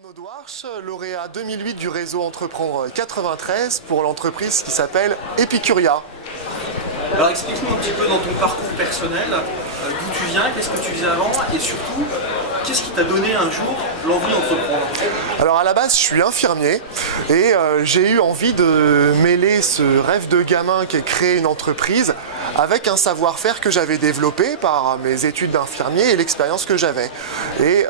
Arnaud Douarche, lauréat 2008 du réseau Entreprendre 93 pour l'entreprise qui s'appelle Epicuria. Alors explique-nous un petit peu dans ton parcours personnel, d'où tu viens, qu'est-ce que tu faisais avant et surtout, qu'est-ce qui t'a donné un jour l'envie d'entreprendre? Alors à la base, je suis infirmier et j'ai eu envie de mêler ce rêve de gamin qui est créer une entreprise avec un savoir-faire que j'avais développé par mes études d'infirmier et l'expérience que j'avais. Et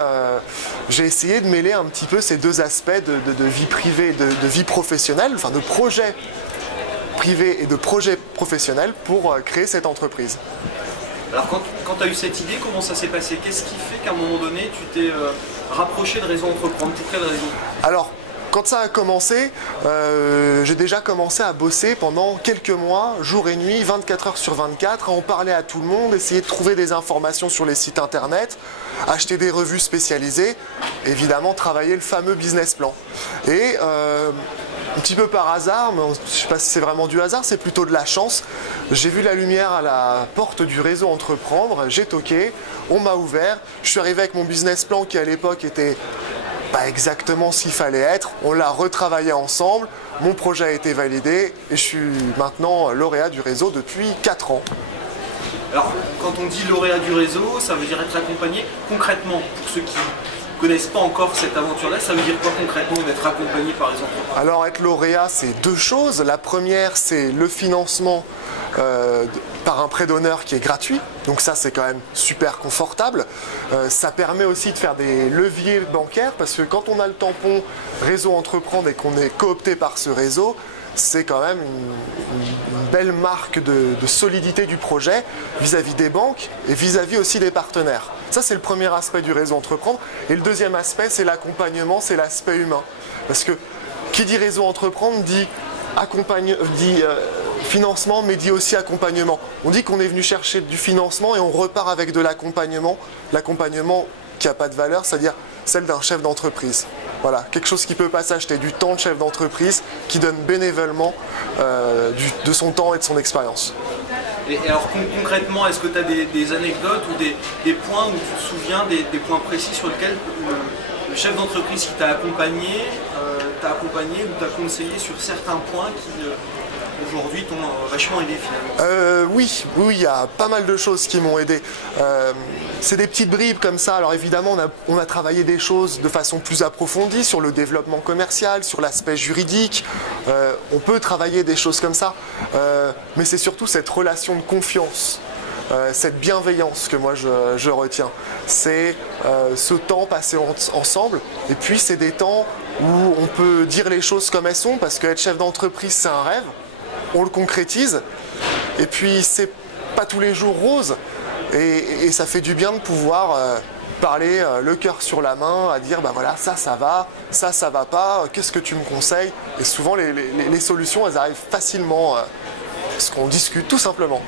j'ai essayé de mêler un petit peu ces deux aspects de vie privée et de vie professionnelle, enfin de projet privé et de projet professionnel pour créer cette entreprise. Alors quand tu as eu cette idée, comment ça s'est passé? Qu'est-ce qui fait qu'à un moment donné, tu t'es rapproché de Réseau Entreprendre? T'es quelle raison? Alors, quand ça a commencé, j'ai déjà commencé à bosser pendant quelques mois, jour et nuit, 24 heures sur 24, à en parler à tout le monde, essayer de trouver des informations sur les sites internet, acheter des revues spécialisées, évidemment travailler le fameux business plan. Et un petit peu par hasard, mais je ne sais pas si c'est vraiment du hasard, c'est plutôt de la chance. J'ai vu la lumière à la porte du réseau Entreprendre, j'ai toqué, on m'a ouvert, je suis arrivé avec mon business plan qui à l'époque était pas exactement ce qu'il fallait être, on l'a retravaillé ensemble, mon projet a été validé et je suis maintenant lauréat du réseau depuis 4 ans. Alors quand on dit lauréat du réseau, ça veut dire être accompagné concrètement, pour ceux qui ne connaissent pas encore cette aventure-là, ça veut dire quoi concrètement d'être accompagné par les entreprises? Alors être lauréat, c'est deux choses. La première, c'est le financement par un prêt d'honneur qui est gratuit. Donc ça, c'est quand même super confortable. Ça permet aussi de faire des leviers bancaires parce que quand on a le tampon réseau Entreprendre et qu'on est coopté par ce réseau, c'est quand même une belle marque de solidité du projet vis-à-vis des banques et vis-à-vis aussi des partenaires. Ça, c'est le premier aspect du réseau Entreprendre. Et le deuxième aspect, c'est l'accompagnement, c'est l'aspect humain. Parce que qui dit réseau Entreprendre dit financement, mais dit aussi accompagnement. On dit qu'on est venu chercher du financement et on repart avec de l'accompagnement. L'accompagnement qui n'a pas de valeur, c'est-à-dire celle d'un chef d'entreprise. Voilà, quelque chose qui ne peut pas s'acheter, du temps de chef d'entreprise qui donne bénévolement de son temps et de son expérience. Et alors concrètement, est-ce que tu as des anecdotes ou des points où tu te souviens des points précis sur lesquels le chef d'entreprise qui t'a accompagné ou t'a conseillé sur certains points qui aujourd'hui t'ont vachement aidé finalement? Oui, il y a pas mal de choses qui m'ont aidé. C'est des petites bribes comme ça. Alors évidemment, on a travaillé des choses de façon plus approfondie sur le développement commercial, sur l'aspect juridique. On peut travailler des choses comme ça. Mais c'est surtout cette relation de confiance, cette bienveillance que moi je retiens. C'est ce temps passé ensemble. Et puis c'est des temps où on peut dire les choses comme elles sont parce qu'être chef d'entreprise, c'est un rêve. On le concrétise. Et puis c'est pas tous les jours rose. Et ça fait du bien de pouvoir parler le cœur sur la main, à dire bah voilà, ça va, ça va pas, qu'est-ce que tu me conseilles? Et souvent les solutions, elles arrivent facilement parce qu'on discute tout simplement.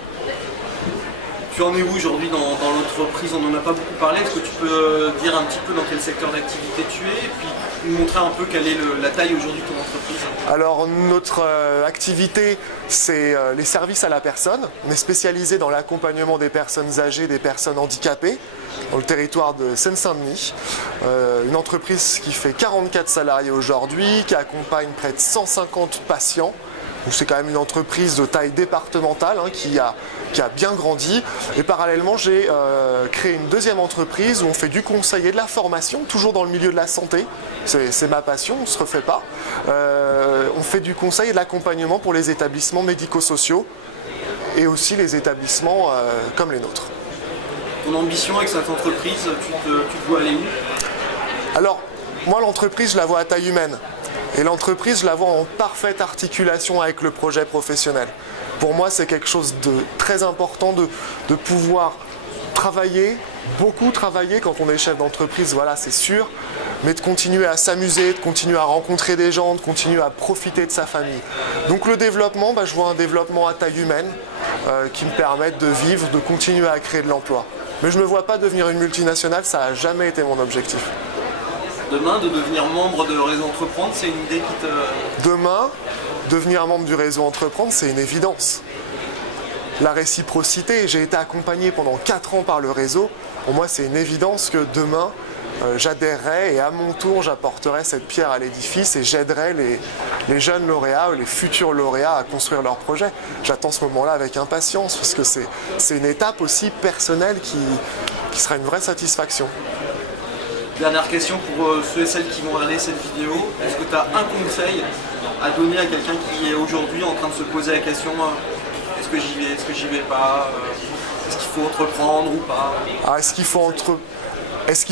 Tu en es où aujourd'hui dans l'entreprise? On n'en a pas beaucoup parlé. Est-ce que tu peux dire un petit peu dans quel secteur d'activité tu es et puis nous montrer un peu quelle est la taille aujourd'hui de ton entreprise? Alors notre activité, c'est les services à la personne. On est spécialisé dans l'accompagnement des personnes âgées, des personnes handicapées dans le territoire de Seine-Saint-Denis. Une entreprise qui fait 44 salariés aujourd'hui, qui accompagne près de 150 patients. Donc c'est quand même une entreprise de taille départementale qui a bien grandi. Et parallèlement, j'ai créé une deuxième entreprise où on fait du conseil et de la formation, toujours dans le milieu de la santé. C'est ma passion, on ne se refait pas. On fait du conseil et de l'accompagnement pour les établissements médico-sociaux et aussi les établissements comme les nôtres. Ton ambition avec cette entreprise, tu te vois aller où? Alors, moi l'entreprise, je la vois à taille humaine. Et l'entreprise, je la vois en parfaite articulation avec le projet professionnel. Pour moi, c'est quelque chose de très important de pouvoir travailler, beaucoup travailler quand on est chef d'entreprise, voilà, c'est sûr, mais de continuer à s'amuser, de continuer à rencontrer des gens, de continuer à profiter de sa famille. Donc le développement, je vois un développement à taille humaine qui me permette de vivre, de continuer à créer de l'emploi. Mais je ne me vois pas devenir une multinationale, ça n'a jamais été mon objectif. Demain, de devenir membre de Réseau Entreprendre, c'est une idée qui te... Demain, devenir membre du Réseau Entreprendre, c'est une évidence. La réciprocité, j'ai été accompagné pendant 4 ans par le réseau. Pour moi, c'est une évidence que demain, j'adhérerai et à mon tour j'apporterai cette pierre à l'édifice et j'aiderai les jeunes lauréats ou les futurs lauréats à construire leur projet. J'attends ce moment-là avec impatience parce que c'est une étape aussi personnelle qui sera une vraie satisfaction. Dernière question pour ceux et celles qui vont regarder cette vidéo. Est-ce que tu as un conseil à donner à quelqu'un qui est aujourd'hui en train de se poser la question est-ce que j'y vais, est-ce que j'y vais pas, est-ce qu'il faut entreprendre ou pas? Est-ce qu'il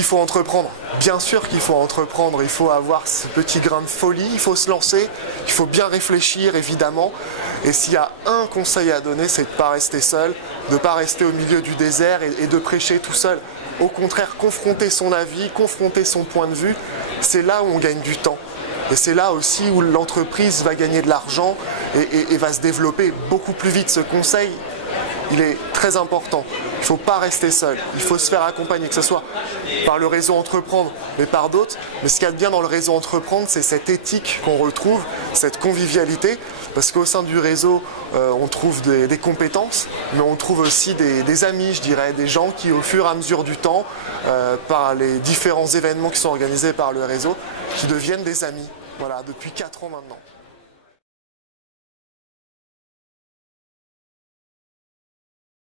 faut entreprendre? Bien sûr qu'il faut entreprendre, il faut avoir ce petit grain de folie, il faut se lancer, il faut bien réfléchir évidemment. Et s'il y a un conseil à donner, c'est de ne pas rester seul, de ne pas rester au milieu du désert et de prêcher tout seul. Au contraire, confronter son avis, confronter son point de vue, c'est là où on gagne du temps. Et c'est là aussi où l'entreprise va gagner de l'argent et va se développer beaucoup plus vite. Ce conseil, il est très important. Il ne faut pas rester seul. Il faut se faire accompagner, que ce soit par le réseau Entreprendre, mais par d'autres. Mais ce qu'il y a de bien dans le réseau Entreprendre, c'est cette éthique qu'on retrouve, cette convivialité. Parce qu'au sein du réseau, on trouve des compétences, mais on trouve aussi des amis, je dirais, des gens qui, au fur et à mesure du temps, par les différents événements qui sont organisés par le réseau, qui deviennent des amis. Voilà, depuis 4 ans maintenant.